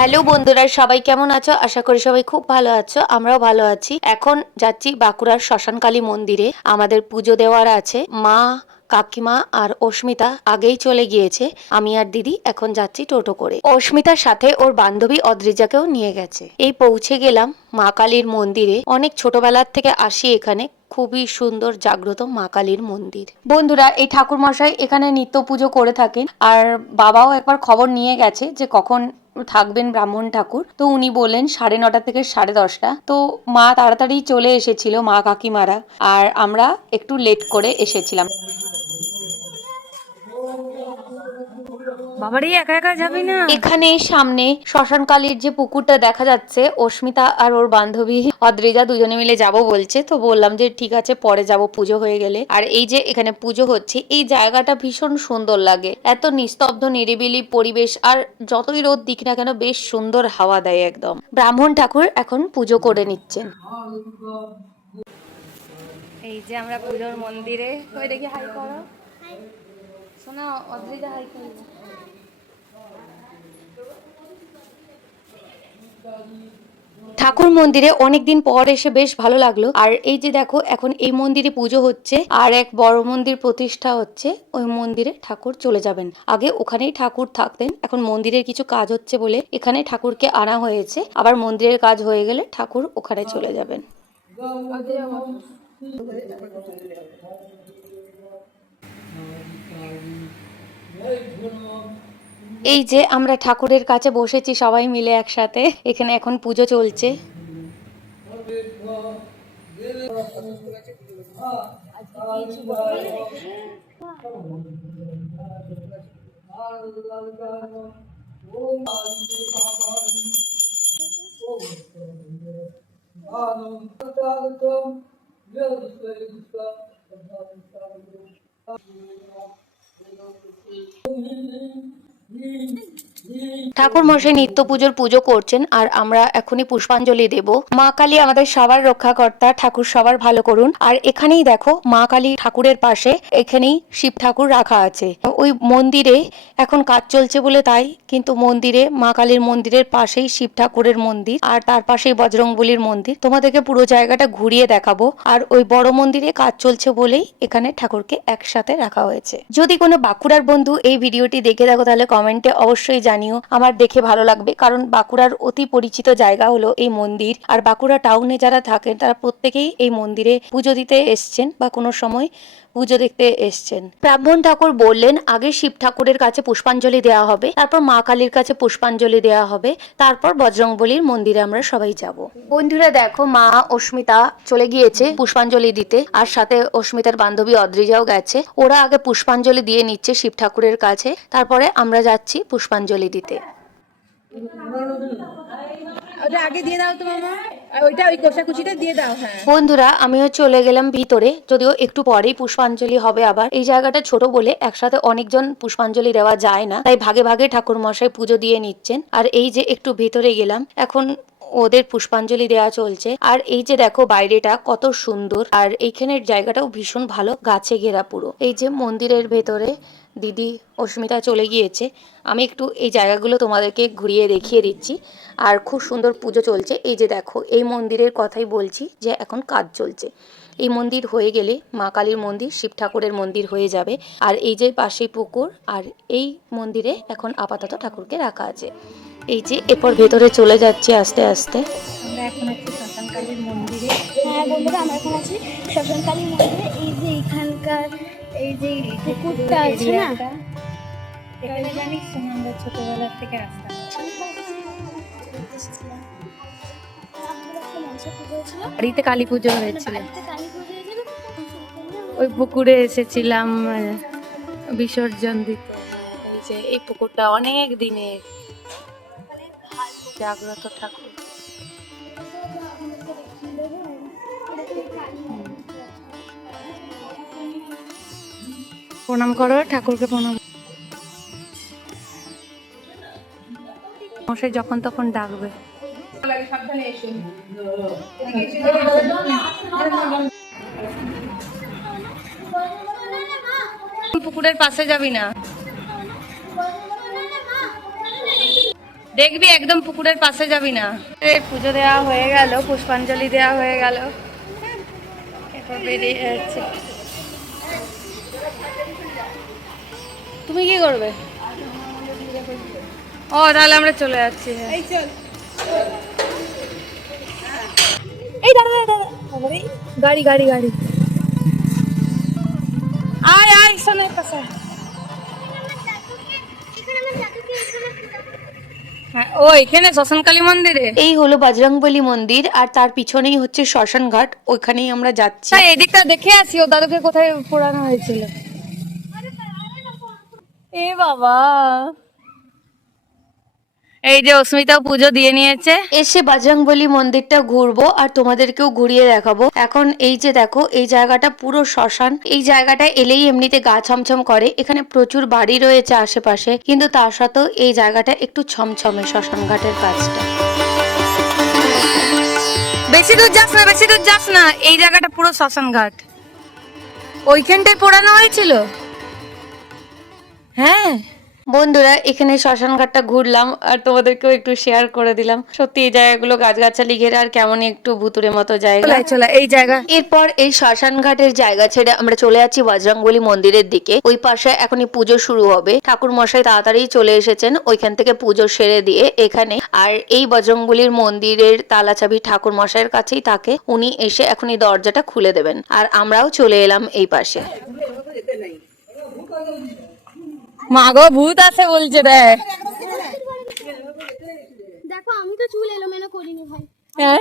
Hello বন্ধুরা, সবাই কেমন আছো? আশা করি সবাই খুব ভালো আছো, আমরাও ভালো আছি। এখন যাচ্ছি বাঁকুড়ার শ্মশানকালী মন্দিরে। আমাদের পুজো দেওয়ার আছে। মা, কাকিমা আর অস্মিতা আগেই চলে গিয়েছে। আমি আর দিদি এখন যাচ্ছি টোটো করে। অস্মিতার সাথে ওর বান্ধবী অদ্রিজাকেও নিয়ে গেছে। এই পৌঁছে গেলাম মা কালীর মন্দিরে। অনেক ছোটবেলার থেকে আসি এখানে। খুবই সুন্দর জাগ্রত মা কালীর মন্দির। বন্ধুরা, এই ঠাকুর মশাই এখানে নিত্য পুজো করে থাকেন। আর বাবাও একবার খবর নিয়ে গেছে যে কখন থাকবেন ব্রাহ্মণ ঠাকুর। তো উনি বললেন সাড়ে নটা থেকে সাড়ে দশটা। তো মা তাড়াতাড়ি চলে এসেছিল, মা কাকিমারা। আর আমরা একটু লেট করে এসেছিলাম। বাবারে একা একা যাবি না? এখানে সামনে শ্মশানকালীর যে পুকুরটা দেখা যাচ্ছে অস্মিতা আর ওর বান্ধবী অদ্রিজা দুজনে মিলে যাব বলছে। তো বললাম যে ঠিক আছে পরে যাব পুজো হয়ে গেলে। আর এই যে এখানে পুজো হচ্ছে এই জায়গাটা ভীষণ সুন্দর লাগে। এত নিস্তব্ধ নিরিবিলি পরিবেশ আর যতই রোদ দিক না কেন বেশ সুন্দর হাওয়া দেয় একদম। ব্রাহ্মণ ঠাকুর এখন পুজো করে নিচ্ছেন। এই যে আমরা পুজোর মন্দিরে ওই দেখি হাই করো। অদ্রিজা হাই করো ঠাকুর মন্দিরে অনেকদিন পর এসে বেশ ভালো লাগল। আর এই যে দেখো এখন এই মন্দিরে পুজো হচ্ছে আর এক বড় মন্দির প্রতিষ্ঠা হচ্ছে। ওই মন্দিরে ঠাকুর চলে যাবেন। আগে ওখানেই ঠাকুর থাকতেন। এখন মন্দিরের কিছু কাজ হচ্ছে বলে এখানে ঠাকুরকে আনা হয়েছে। আবার মন্দিরের কাজ হয়ে গেলে ঠাকুর ওখানে চলে যাবেন। এই যে আমরা ঠাকুরের কাছে বসেছি সবাই মিলে একসাথে এখানে এখন পুজো চলছে। Mm-hmm. ঠাকুর মশাই নিত্য পুজোর পুজো করছেন আর আমরা এখনই পুষ্পাঞ্জলি দেব। মা কালী আমাদের সবার রক্ষাকর্তা, ঠাকুর সবার ভালো করুন। আর এখানেই দেখো, মা কালী ঠাকুরের পাশে এখানেই শিব ঠাকুর রাখা আছে। ওই মন্দিরে এখন কাজ চলছে বলে তাই, কিন্তু মন্দিরে, মা কালীর মন্দিরের পাশেই শিব ঠাকুরের মন্দির আর তার পাশেই বজরংবলির মন্দির। তোমাদেরকে পুরো জায়গাটা ঘুরিয়ে দেখাবো। আর ওই বড় মন্দিরে কাজ চলছে বলেই এখানে ঠাকুরকে একসাথে রাখা হয়েছে। যদি কোনো বাঁকুড়ার বন্ধু এই ভিডিওটি দেখে দেখো তাহলে কমেন্টে অবশ্যই জানিও আমার দেখে ভালো লাগবে, কারণ বাঁকুড়ার অতি পরিচিত জায়গা হলো এই মন্দির। আর বাঁকুড়া টাউনে যারা থাকেন, তারা প্রত্যেকেই এই মন্দিরে পুজো দিতে এসছেন বা কোনো সময় পুজো দেখতে এসছেন। ব্রাহ্মণ ঠাকুর বললেন, আগে শিব ঠাকুরের কাছে পুষ্পাঞ্জলি দেওয়া হবে, তারপর মা কালীর কাছে পুষ্পাঞ্জলি দেওয়া হবে, তারপর বজরংবলির মন্দিরে আমরা সবাই যাব। বন্ধুরা, দেখো, মা অস্মিতা চলে গিয়েছে পুষ্পাঞ্জলি দিতে, আর সাথে অস্মিতার বান্ধবী অদ্রিজাও গেছে। ওরা আগে পুষ্পাঞ্জলি দিয়ে নিচ্ছে শিব ঠাকুরের কাছে, তারপরে আমরা যাচ্ছি পুষ্পাঞ্জলি দিতে। হ্যাঁ। বন্ধুরা, আমিও চলে গেলাম ভিতরে, যদিও একটু পরেই পুষ্পাঞ্জলি হবে আবার। এই জায়গাটা ছোট বলে একসাথে অনেকজন পুষ্পাঞ্জলি দেওয়া যায় না, তাই ভাগে ভাগে ঠাকুর মশাই পুজো দিয়ে নিচ্ছেন। আর এই যে একটু ভিতরে গেলাম, এখন ওদের পুষ্পাঞ্জলি দেওয়া চলছে। আর এই যে দেখো বাইরেটা কত সুন্দর, আর এইখানের জায়গাটাও ভীষণ ভালো, গাছে ঘেরা পুরো। এই যে মন্দিরের ভেতরে দিদি অস্মিতা চলে গিয়েছে। আমি একটু এই জায়গাগুলো তোমাদেরকে ঘুরিয়ে দেখিয়ে দিচ্ছি। আর খুব সুন্দর পুজো চলছে। এই যে দেখো, এই মন্দিরের কথাই বলছি যে এখন কাজ চলছে। এই মন্দির হয়ে গেলে মা কালীর মন্দির, শিব ঠাকুরের মন্দির হয়ে যাবে। আর এই যে পাশেই পুকুর, আর এই মন্দিরে এখন আপাতত ঠাকুরকে রাখা আছে। এই যে এরপর ভেতরে চলে যাচ্ছে আস্তে আস্তে। আমরা এখন শ্মশানকালীর মন্দিরে। হ্যাঁ বন্ধুরা, আমরা এখন আছি শ্মশানকালী মন্দিরে। এই যে এখানকার এই যে পুকুরটা আছে না? এখানে জানিস আমরা ছোটবেলা থেকে আসতাম বাড়িতে কালী পুজো হয়েছিল। ওই পুকুরে এসেছিলাম বিসর্জন দিতে। এই যে এই পুকুরটা অনেক দিনের। জাগ্রত ঠাকুর। প্রণাম করো, ঠাকুরকে প্রণাম। মশাই যখন তখন ডাকবে। পুকুরের পাশে যাবি না? দেখবি একদম পুকুরের পাশে যাবি না। পুজো দেওয়া হয়ে গেল, পুষ্পাঞ্জলি দেওয়া হয়ে গেল। বেরিয়ে যাচ্ছে। তুমি কি করবে? ও তাহলে আমরা চলে যাচ্ছি হ্যাঁ। এই দাঁড়া বাবারে, গাড়ি গাড়ি গাড়ি। আয় আয় শোনের পাশে হ্যাঁ ও এখানে শ্মশানকালী মন্দিরে? এই হলো বজরংবলী মন্দির আর তার পিছনেই হচ্ছে শ্মশান ঘাট ওইখানেই আমরা যাচ্ছি। হ্যাঁ এদিকটা দেখে আসি ও দাদুকে কোথায় পোড়ানো হয়েছিল। এ বাবা। এই যে অস্মিতাও পুজো দিয়ে নিয়েছে। এসে বজরংবলী মন্দিরটা ঘুরবো আর তোমাদেরকেও ঘুরিয়ে দেখাবো। এখন এই যে দেখো এই জায়গাটা পুরো শ্মশান। এই জায়গাটা এলেই এমনিতে গা ছমছম করে। এখানে প্রচুর বাড়ি রয়েছে আশেপাশে। কিন্তু তার সাথেও এই জায়গাটা একটু ছমছমে শ্মশান ঘাটের কাজটা। বেশি দূর যাস না বেশি দূর যাস না। এই জায়গাটা পুরো শ্মশান ঘাট। ওইখানটায় পোড়ানো হয়েছিল? হ্যাঁ। বন্ধুরা এখানে শ্মশান ঘাটটা ঘুরলাম আর তোমাদেরকেও একটু শেয়ার করে দিলাম। সত্যি এই জায়গাগুলো গাছগাছালি ঘেরা আর কেমন একটু ভুতুরে মতো জায়গা। চলে এই জায়গা। এরপর এই শ্মশান ঘাটের জায়গা ছেড়ে আমরা চলে যাচ্ছি বজরংবলী মন্দিরের দিকে। ওই পাশে এখনই পুজো শুরু হবে। ঠাকুর মশাই তাড়াতাড়ি চলে এসেছেন ওইখান থেকে পুজো সেরে দিয়ে এখানে। আর এই বজরংবলীর মন্দিরের তালা চাবি ঠাকুর মশাইয়ের কাছেই থাকে। উনি এসে এখনই দরজাটা খুলে দেবেন। আর আমরাও চলে এলাম এই পাশে। মা গো ভূত আছে বলছে দেখ। দেখো আমি তো চুল এলোমেলো করিনি ভাই। হ্যাঁ?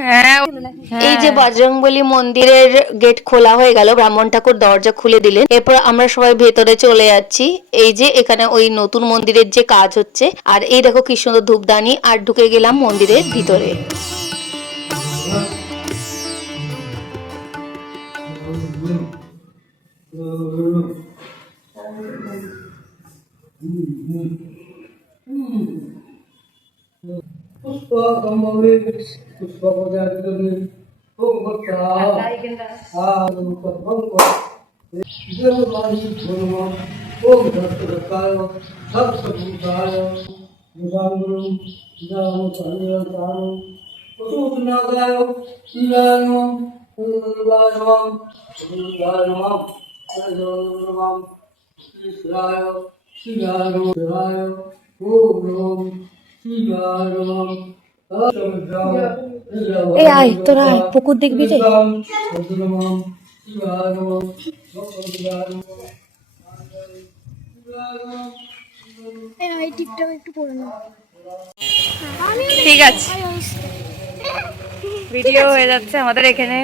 হ্যাঁ। এই যে বজরংবলী মন্দিরের গেট খোলা হয়ে গেল ব্রাহ্মণ ঠাকুর দরজা খুলে দিলেন। এরপর আমরা সবাই ভেতরে চলে যাচ্ছি। এই যে এখানে ওই নতুন মন্দিরের যে কাজ হচ্ছে আর এই দেখো কি সুন্দর ধূপদানি আর ঢুকে গেলাম মন্দিরের ভিতরে। पुष्पकमले पुष्पपदार्थने ओम भक्ता आनु कपंक जलवायु धर्म ओम भक्तकाय सत्सभूताय निदानुरु निदानु संयतानु पशुनागाय शिवाय सुंदराय सुंदराय सुंदराय शिवाय शिवाय शिवाय ओम শিবায় এই আয়, তোরা আয়, পুকুর দেখবি রে? এই টিপটাও একটু পরে নাও ঠিক আছে ভিডিও হয়ে যাচ্ছে আমাদের এখানে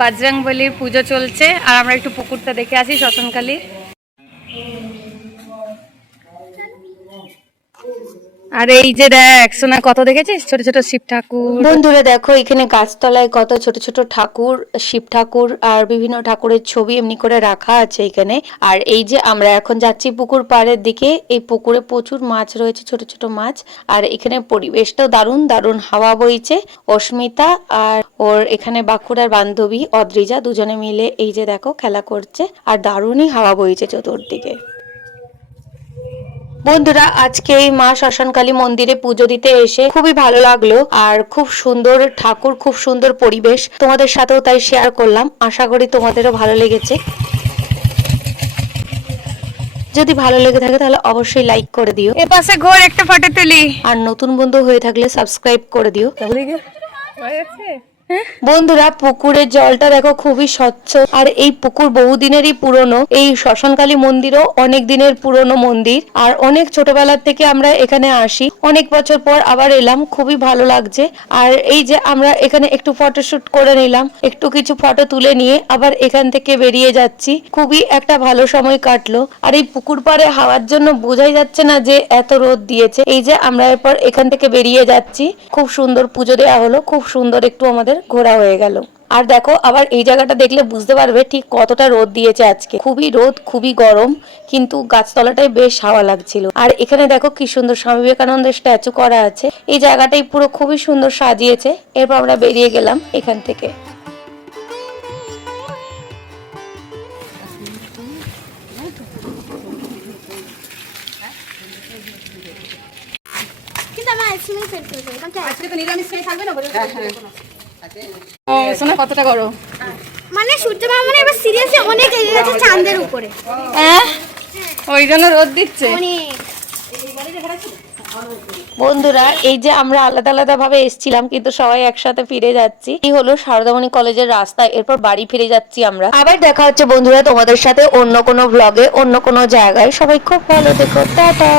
বাজরাং বলির পুজো চলছে আর আমরা একটু পুকুরটা দেখে আসি শ্মশানকালী আর এই যে দেখ সোনা কত দেখেছিস? ছোট ছোট শিব ঠাকুর। বন্ধুরা, দেখো, এখানে গাছতলায় কত ছোট ছোট ঠাকুর, শিব ঠাকুর আর বিভিন্ন ঠাকুরের ছবি এমনি করে রাখা আছে এখানে। আর এই যে আমরা এখন যাচ্ছি পুকুর পাড়ের দিকে, এই পুকুরে প্রচুর মাছ রয়েছে, ছোট ছোট মাছ। আর এখানে পরিবেশটাও দারুণ দারুণ হাওয়া বইছে। অস্মিতা আর ওর এখানে বাঁকুড়ার বান্ধবী অদ্রিজা দুজনে মিলে এই যে দেখো, খেলা করছে। আর দারুণই হাওয়া বইছে চতুর্দিকে। বন্ধুরা আজকে এই মা শ্মশানকালী মন্দিরে পুজো দিতে এসে খুবই ভালো লাগল আর খুব সুন্দর ঠাকুর খুব সুন্দর পরিবেশ তোমাদের সাথেও তাই শেয়ার করলাম। আশা করি তোমাদেরও ভালো লেগেছে। যদি ভালো লেগে থাকে তাহলে অবশ্যই লাইক করে দিও। এ পাশে ঘোর একটা ফটো তুলি। আর নতুন বন্ধু হয়ে থাকলে সাবস্ক্রাইব করে দিও। হয়েছে? বন্ধুরা, পুকুরের জলটা দেখো খুবই স্বচ্ছ। আর এই পুকুর বহুদিনেরই পুরনো। এই শ্মশানকালী মন্দিরও অনেক দিনের পুরনো মন্দির। আর অনেক ছোটবেলার থেকে আমরা এখানে আসি। অনেক বছর পর আবার এলাম, খুবই ভালো লাগছে। আর এই যে আমরা এখানে একটু ফটোশুট করে নিলাম, একটু কিছু ফটো তুলে নিয়ে আবার এখান থেকে বেরিয়ে যাচ্ছি। খুবই একটা ভালো সময় কাটলো। আর এই পুকুর পাড়ে হাওয়ার জন্য বোঝাই যাচ্ছে না যে এত রোদ দিয়েছে। এই যে আমরা এরপর এখান থেকে বেরিয়ে যাচ্ছি। খুব সুন্দর পুজো দেওয়া হলো। খুব সুন্দর একটু আমাদের ঘোরা হয়ে গেল। আর দেখো আবার এই জায়গাটা দেখলে বুঝতে পারবে ঠিক কতটা রোদ দিয়েছে আজকে। খুবই রোদ খুবই গরম কিন্তু গাছতলাটাই বেশ হাওয়া লাগছিল। আর এখানে দেখো কি সুন্দর স্বামী বিবেকানন্দের স্ট্যাচু করা আছে। এই জায়গাটাই পুরো খুবই সুন্দর সাজিয়েছে। এরপর আমরা বেরিয়ে গেলাম এখান থেকে। আজকে তো নিরামিষ খেয়ে থাকবে না বলে? শোনা কতটা করো। মানে সূর্য মামা মানে এবার সিরিয়াসলি অনেক লেগে গেছে চাঁদের উপরে। হ্যাঁ ওই জন্য রোদ দিচ্ছে? বন্ধুরা এই যে আমরা আলাদা আলাদা ভাবে এসেছিলাম কিন্তু সবাই একসাথে ফিরে যাচ্ছি। এই হলো সারদামণি কলেজের রাস্তা এরপর বাড়ি ফিরে যাচ্ছি আমরা। আবার দেখা হচ্ছে বন্ধুরা তোমাদের সাথে অন্য কোনো ব্লগে অন্য কোনো জায়গায়। সবাই খুব ভালো থেকো টাটা।